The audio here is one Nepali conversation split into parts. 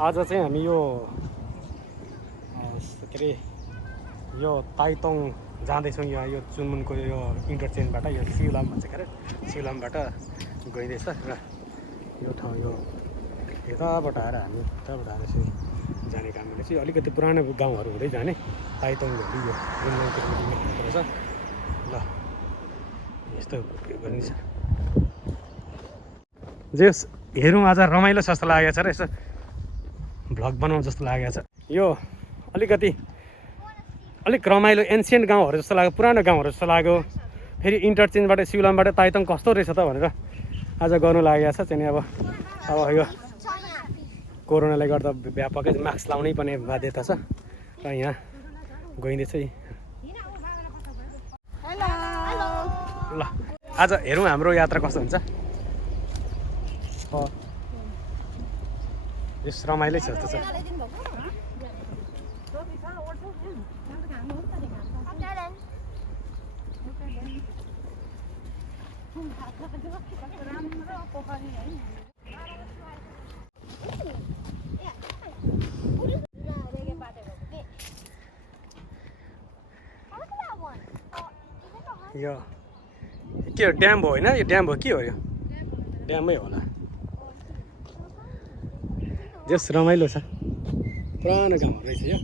आज चाहिँ हामी यो के अरे यो ताइतोङ जाँदैछौँ। यहाँ यो चुनमुनको यो इन्टरचेन्जबाट यो सिउलाम भन्छ के अरे सिउलामबाट गइँदैछ र यो ठाउँ यो यताबाट आएर हामी यताबाट आएर चाहिँ जाने काम गरेको चाहिँ अलिकति पुरानो गाउँहरू हुँदै जाने ताइतोङ भ्याली यो जुन रहेछ ल यस्तो गरिन्छ। जे हेरौँ आज रमाइलो जस्तो लागेको छ र यसो भ्लग बनाउँ जस्तो लागेको छ। यो अलिक रमाइलो एन्सियन्ट गाउँहरू जस्तो लाग्यो, पुरानो गाउँहरू जस्तो लाग्यो। फेरि इन्टरचेन्जबाट सिउलामबाट ताइतोङ कस्तो रहेछ त भनेर आज गर्नु लागेको छ चाहिँ। अब यो कोरोनाले गर्दा व्यापकै मास्क लाउनै पर्ने बाध्यता छ र यहाँ गइँदैछ। ल आज हेरौँ हाम्रो यात्रा कस्तो हुन्छ। यस रमाइलो छ जस्तो छ। यो के हो ड्याम हो होइन? यो ड्याम हो के हो? यो ड्यामै होला। जस रमाइलो छ, पुरानो गाउँ रहेछ यो।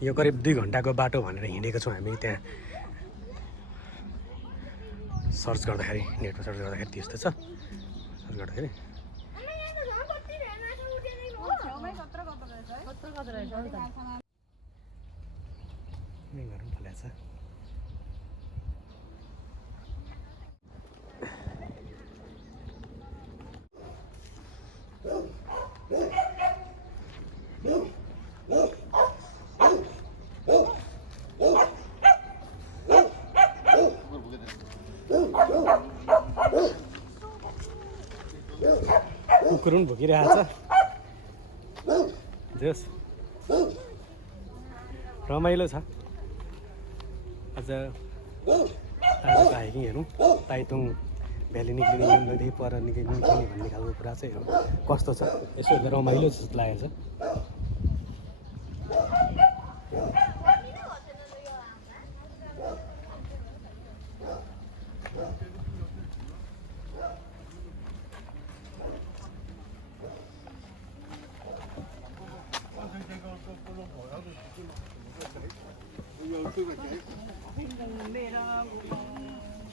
यो करिब 2 घन्टाको बाटो भनेर हिँडेको छौँ हामी। त्यहाँ सर्च गर्दाखेरि नेटमा सर्च गर्दाखेरि त्यस्तो छ। सर्च गर्दाखेरि कुकुर पनि भुकिरहेको छ। जस रमाइलो छ। आज हाइकिङ हेरौँ। ताइतोङ भ्याली निक्लिने पर निक्लिने भन्ने खालको कुरा चाहिँ हेरौँ कस्तो छ। यसो रमाइलो जस्तो लागेको छ।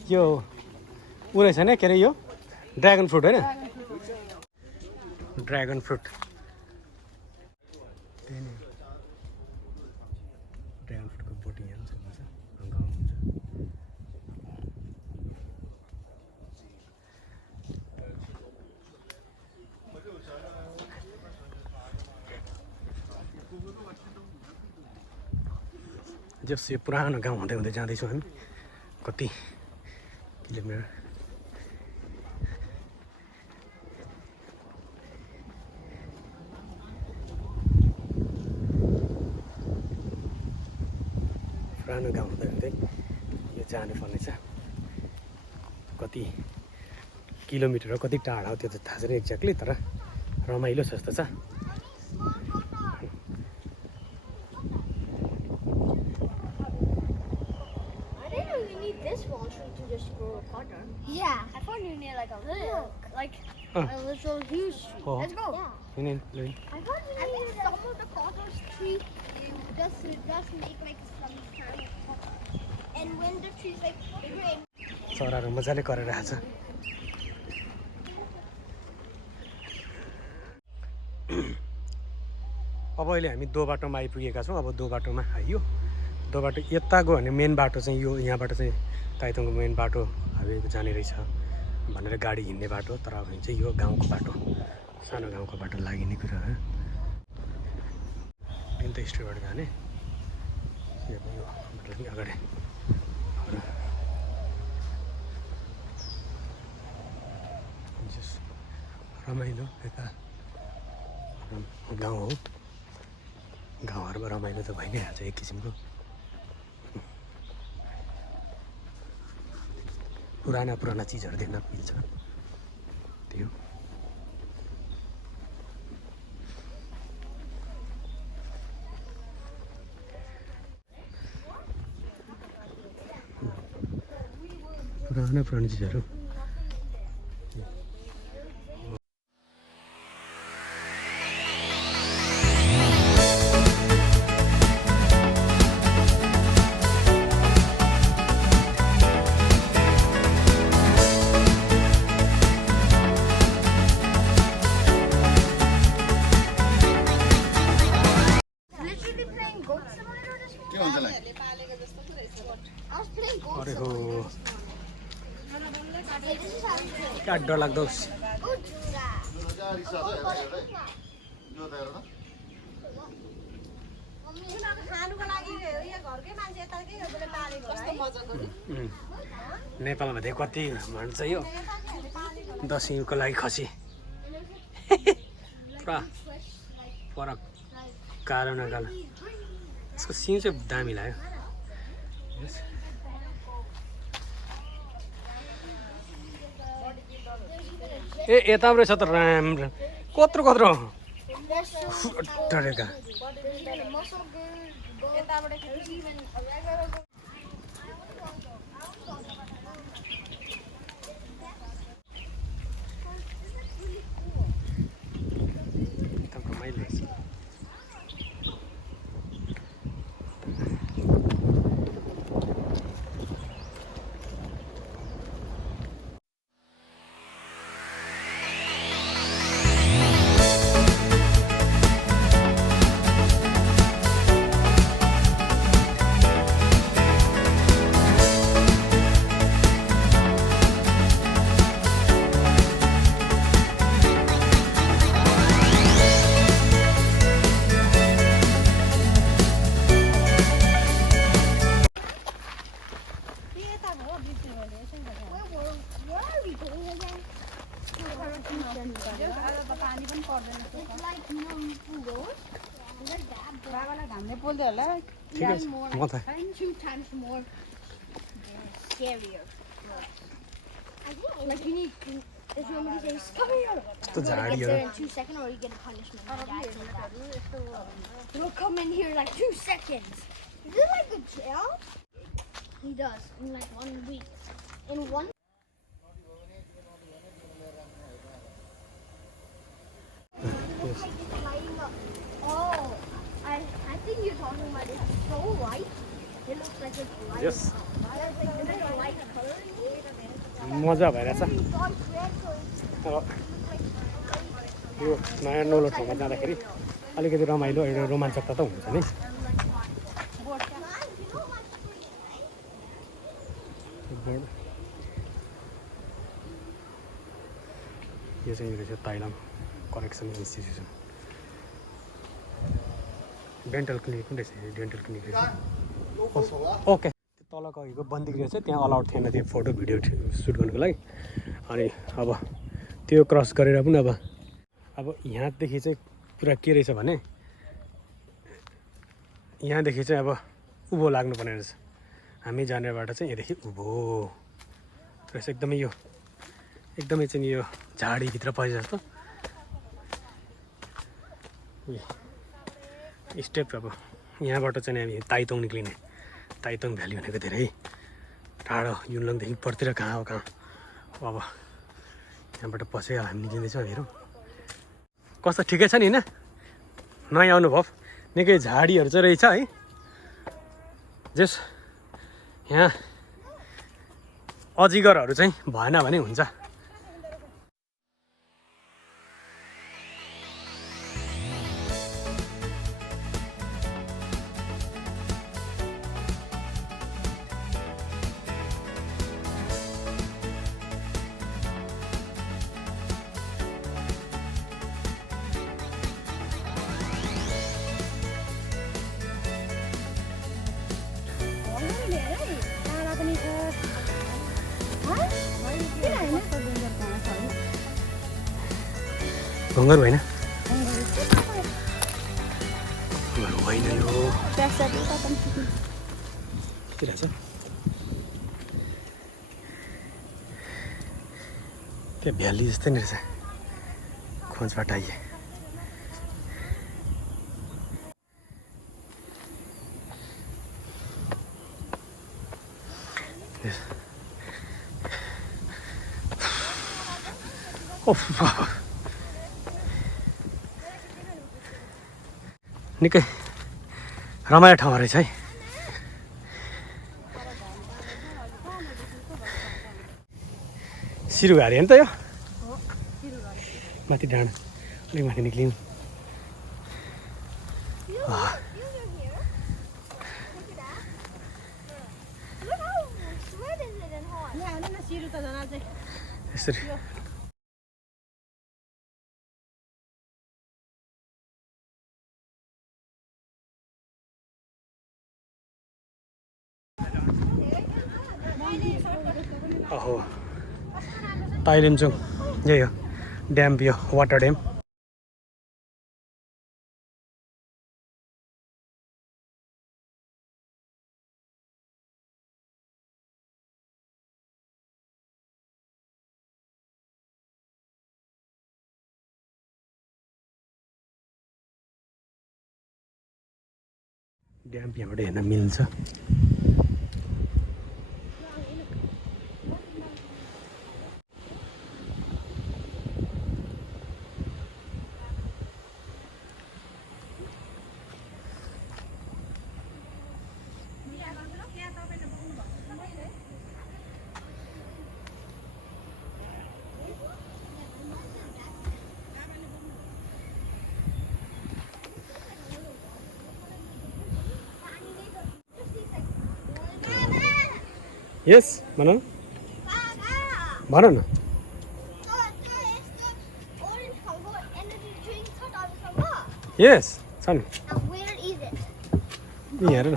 यो ऊ रहेछ नि के अरे यो ड्रागन फ्रुट होइन? ड्रागन फ्रुट ड्रागन फ्रुटको बोटिङहरू छ। जस यो पुरानो गाउँ हुँदै हुँदै जाँदैछौँ हामी। कति किलोमिटर पुरानो गाउँ हुँदै हुँदै यो जानुपर्ने छ। कति किलोमिटर हो कति टाढा हो त्यो त थाहा छैन एक्ज्याक्टली, तर रमाइलो छ जस्तो छ। Yeah, I thought you need like a literal huge tree. Let's go. Yeah. I thought you need some of the cotton's tree just make like some kind of cotton. And when the tree's like bigger and चराहरू मजाले गरिरहेको छ। अब अहिले हामी दो बाटोमा आइपुगेका छौँ। अब दो बाटोमा आइयो त्यो बाटो यता गयो भने मेन बाटो चाहिँ यो यहाँबाट चाहिँ ताइतङको मेन बाटो हामी जाने रहेछ भनेर गाडी हिँड्ने बाटो तर अब चाहिँ यो गाउँको बाटो सानो गाउँको बाटो लागिने कुरा हो मेन त स्ट्रिटबाट जाने यो मतलब अगाडि रमाइलो यता गाउँ हो गाउँहरूमा रमाइलो त भइ नै हाल्छ एक किसिमको पुराना चिजहरू देख्न मिल्छ त्यो पुरानो चिजहरू अरे हो क्या डर लाग्दो नेपालमा चाहिँ कति भन्छ यो दसैँको लागि खसी पुरा पर कालो न कालो यसको सिङ चाहिँ दामी लाग्यो ए यता रहेछ त राम्रो कत्रो डरेका Two times more scarier. Like you need, if somebody says, come here, you gotta get there in 2 seconds or you get a punishment. He'll come in here like 2 seconds. Is it like a jail? He does, in like 1 week. In one. Yes. Oh, I think you're talking about it's so light. It looks like it's light. Yes. It's like a light color. मजा भइरहेछ तर यो नयाँ नौलो ठाउँमा जाँदाखेरि अलिकति रमाइलो एउटा रोमाञ्चकता त हुन्छ नि यो चाहिँ रहेछ ताइलम करेक्सन इन्स्टिट्युसन डेन्टल क्लिनिक पनि रहेछ डेन्टल क्लिनिक रहेछ ओके तलको हिँडेको बन्दी रहेछ त्यहाँ अलाउड थिएन त्यो फोटो भिडियो सुट गर्नुको लागि अनि अब त्यो क्रस गरेर पनि अब यहाँदेखि चाहिँ पुरा के रहेछ भने यहाँदेखि चाहिँ अब उँभो लाग्नुपर्ने रहेछ हामी जाने बाटो चाहिँ यहाँदेखि उँभो रहेछ एकदमै चाहिँ यो झाडीभित्र परे जस्तो स्टेप अब यहाँबाट चाहिँ हामी ताइतोङ निक्लिने ताइतोङ भ्याली भनेको धेरै टाढो युनलङदेखि परतिर कहाँ हो अब यहाँबाट पसेर हामी निक्लिँदैछौँ हेरौँ कस्तो ठिकै छ नि होइन नयाँ अनुभव निकै झाडीहरू चाहिँ रहेछ है जस यहाँ अजिगरहरू चाहिँ भएन भने हुन्छ ढुङ्गाहरू होइन ढुङ्गाहरू होइन यो के रहेछ त्यो भ्याली जस्तै नै रहेछ खोजबाट आइए निकै रमाइलो ठाउँ रहेछ है सिरुघारी हो नि त यो माथि डाँडा अलिक माथि निक्लियौँ यसरी अहो ताइलिमचुङ यही हो ड्याम यो वाटर ड्याम ड्याम यहाँबाट हेर्न मिल्छ यस भन भन न यस छ नि यहाँ हेर न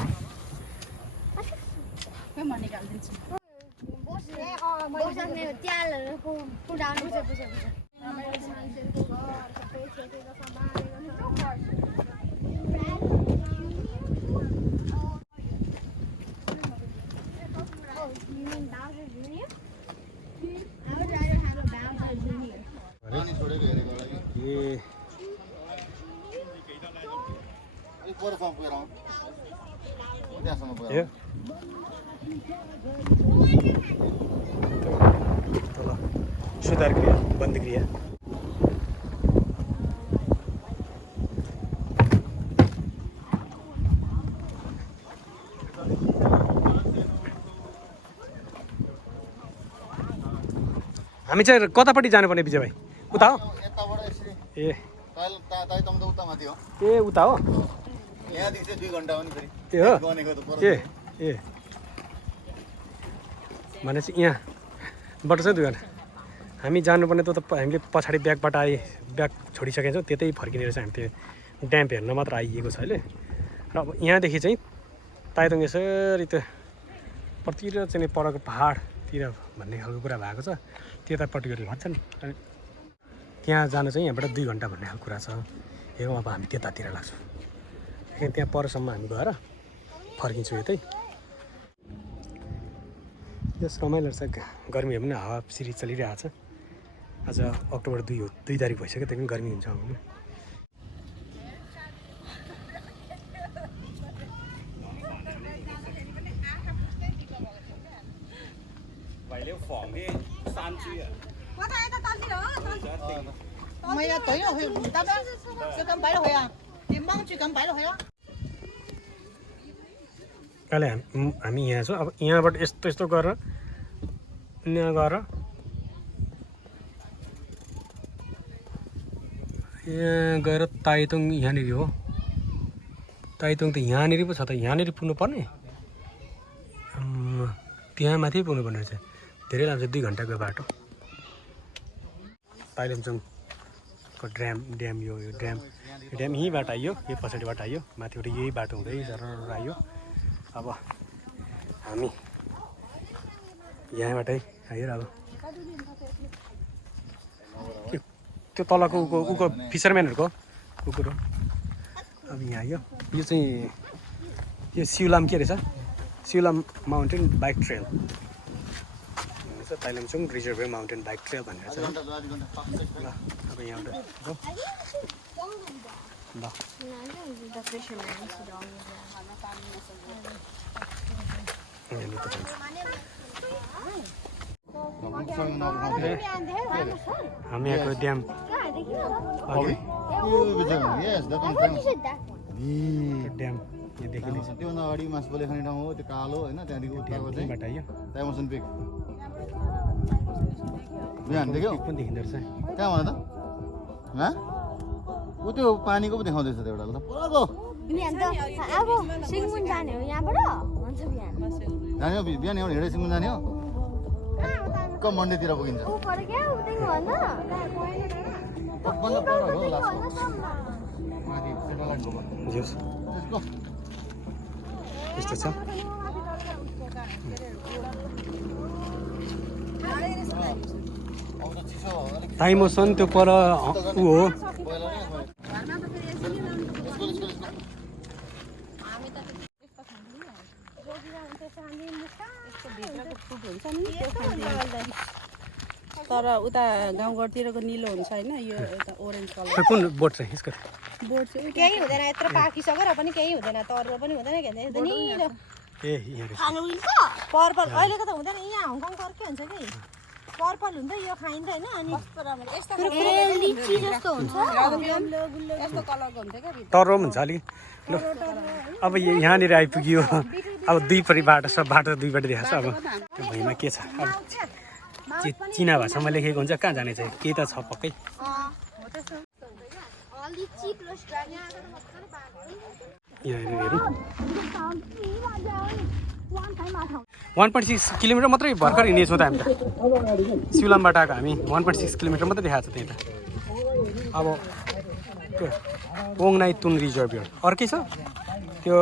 यो तल सुधार क्रिया बन्द क्रिया हामी चाहिँ कतापट्टि जानुपर्ने विजय भाइ उता हो ए ए उता हो यहाँदेखि 2 घण्टा हो नि फेरि ए हो गनेको त ए ए भनेपछि यहाँबाट चाहिँ 2 घण्टा हामी जानुपर्ने त हामीले पछाडि ब्यागबाट ब्याग छोडिसकेका छौँ त्यतै फर्किने रहेछ हामी त्यो ड्याम हेर्न मात्र आइएको छ अहिले र अब यहाँदेखि चाहिँ ताइतुङ यसरी त्यो पर्तिर चाहिँ परको पहाडतिर भन्ने खालको कुरा भएको छ त्यतापट्टिको भन्छन् अनि त्यहाँ जानु चाहिँ यहाँबाट 2 घण्टा भन्ने खालको कुरा छ यो अब हामी त्यतातिर लाग्छौँ त्यहाँ परसम्म हामी गएर फर्किन्छौँ यतै यस रमाइलो रहेछ गर्मीहरू पनि हावा सिरी चलिरहेको छ आज अक्टोबर 2 तारिक भइसक्यो त्यही पनि गर्मी हुन्छ आउनु कहिले हामी यहाँ छौँ अब यहाँबाट यस्तो यस्तो गरेर यहाँ गएर यहाँ गएर ताइतुङ यहाँनिर हो ताइतुङ त यहाँनिर पो छ त यहाँनिर पुग्नु पर्ने त्यहाँ माथि पुग्नु पर्ने रहेछ धेरै लान्छ 2 घण्टाको बाटो ताइलिमचुङको ड्याम यो ड्याम यहीँबाट आइयो यो पछाडिबाट आइयो माथिबाट यही बाटो हुँदै झरर आइयो अब हामी यहाँबाटै आयो र अब त्यो तलको उको फिसरम्यानहरूको कुकुर हो। अब यहाँ यो चाहिँ यो सिउलाम के रहेछ Siu Lam mountain bike trail Tai Lam Chung reserve mountain bike trail भनेर छ ल। अब यहाँबाट ल हामी यहाँको dam Yes, that one. Dam यो देखिँदैछ त्यो अगाडि मासबले खाने ठाउँ हो त्यो कालो होइन त्यहाँदेखि उत्ताको चाहिँ बाट आयो ताइमोसन पिक बिहान देख्यौ पनि देखिँदो रहेछ कहाँ भन त हाँ ऊ त्यो पानीको पो देखाउँदैछ त्यो एउटा त पुराको बिहान त अब सिङमुन जाने हो यहाँबाट भन्छ बिहान जाने हो बिहान एउटा हिँडे सिङ्गुन जाने हो कम मन्डेतिर पुगिन्छ ऊ पर क्या उतैको भन्दा बल्ल पर हो लास्टको माथि सेटलाइटको भयो जोस् त्यसको यस्तो छ अब त चिसो अलिक ताइमोसन त्यो पर ऊ हो पहिला तर उता गाउँघरतिरको निलो हुन्छ होइन यो यता ओरेन्ज कलर कुन बोट चाहिँ यसको बोर्ड चाहिँ केही हुँदैन यत्रो पाकिसकेर पनि केही हुँदैन तरुवा पनि हुँदैन के भन्छ निलो ए यहाँ पर्पल अहिलेको त हुँदैन यहाँ हङकङको अर्कै हुन्छ कि पर्पल हुन्छ यो खाइन्छ होइन अनि लिची जस्तो हुन्छ यस्तो कलरको हुन्छ क्या टर्रो पनि हुन्छ अलिक ल अब यहाँनिर आइपुग्यो अब दुईपट्टि बाटो सब बाटो दुईपट्टि देखाएको छ अब त्यो भुइँमा के छ अब चिना भाषामा लेखेको हुन्छ कहाँ जाने चाहिँ केही त छ पक्कै लिची प्लस यहाँनिर हेरौँ 1.6 किलोमिटर मात्रै भर्खर हिँडेछौँ त हामी त सिउलामबाट आएको हामी 1.6 किलोमिटर मात्रै देखाएको छ त्यही त अब त्यो ओङनाइ तुन रिजर्भ अर्कै छ त्यो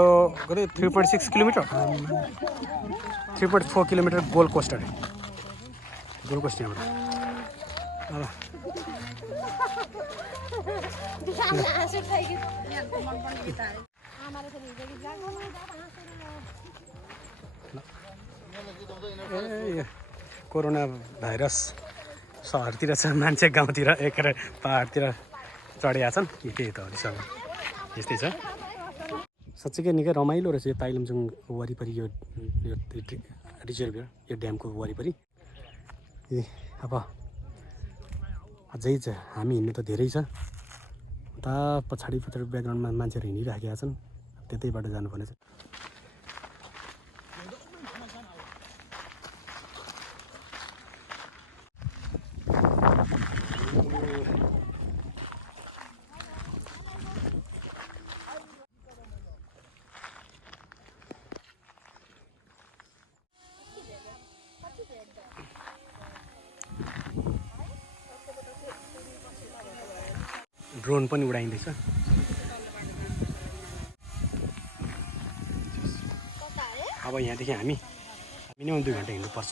कति 3.6 किलोमिटर 3.4 किलोमिटर गोल्ड कोस्ट अरे गोल्ड कोस्ट यहाँबाट अब ए कोरोना भाइरस सहरतिर छ मान्छे गाउँतिर एक पाहाडतिर चढेका छन् के त सब यस्तै छ साँच्चीकै निकै रमाइलो रहेछ यो ताइलमजुङ वरिपरि यो रिजर्भ यो ड्यामको वरिपरि ए अब अझै हामी हिँड्नु त धेरै छ उता पछाडिपट्टि ब्याकग्राउन्डमा मान्छेहरू हिँडिराखेका छन् त्यतैबाट जानुपर्ने छ ड्रोन पनि उडाइँदैछ अब यहाँदेखि हामी मिनिमम 2 घन्टा हिँड्नुपर्छ